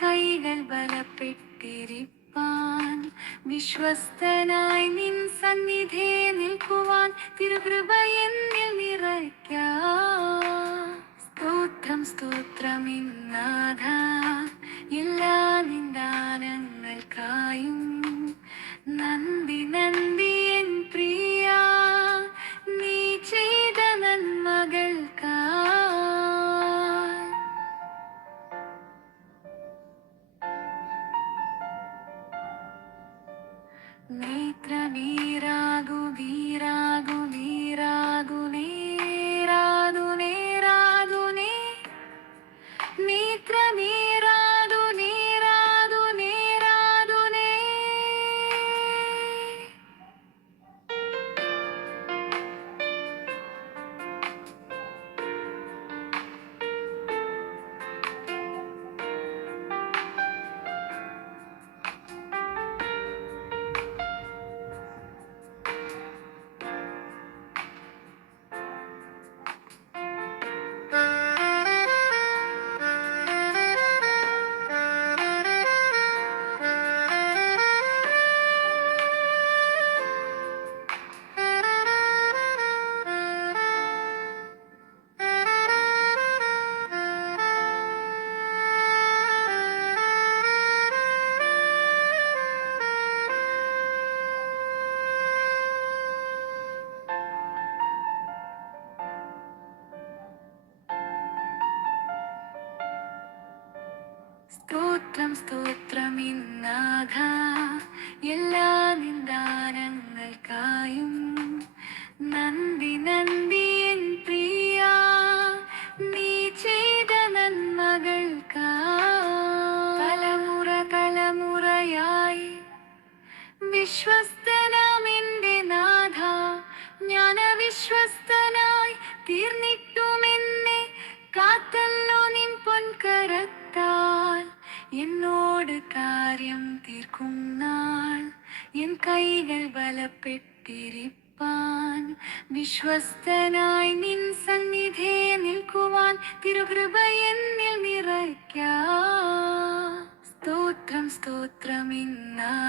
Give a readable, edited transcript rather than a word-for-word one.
കൈകൾ ബലപ്പെട്ടിരിപ്പാൻ വിശ്വസ്തനായി നിൻ സന്നിധേ നിൽക്കുവാൻ തിരുകൃപ എന്നിൽ നിറയ്ക്കാം. സ്തോത്രം സ്തോത്രം ഇന്നാഥ എല്ലാ നിന്ദാനങ്ങൾക്കായും. നന്ദി നന്ദി എൻ പ്രിയ നീ ചെയ്ത നന്മകൾക്കായി. നേത്രനീരാകു വീരാകു നീരാകു നേരാതു നേരാതു നേ നേത്രനീരാതു നീരാതു നേരാതു നേ. സ്തോത്രം സ്തോത്രം ഇന്നാഥ എല്ലാ നിന്ദാനങ്ങൾക്കായും. നന്ദി നന്ദി എൻ പ്രിയ നീ ചെയ്ത നന്മകൾക്കായി. തലമുറ തലമുറയായി വിശ്വസ്തനാം എന്റെ നാഥ ഞാൻ അവിശ്വസ്തനായി തീർന്നിട്ടുമെന്നെ കാത്തല്ലോ നിൻ പൊൻകരത്താൽ. എന്നോട് കാര്യം തീർക്കും നാൾ എൻ കൈകൾ ബലപ്പെട്ടിരിപ്പാൻ വിശ്വസ്തനായി നിൻ സന്നിധേ നിൽക്കുവാൻ തിരുകൃപ എന്നിൽ നിറയ്ക്കാം. സ്തോത്രം സ്തോത്രം ഇന്നാ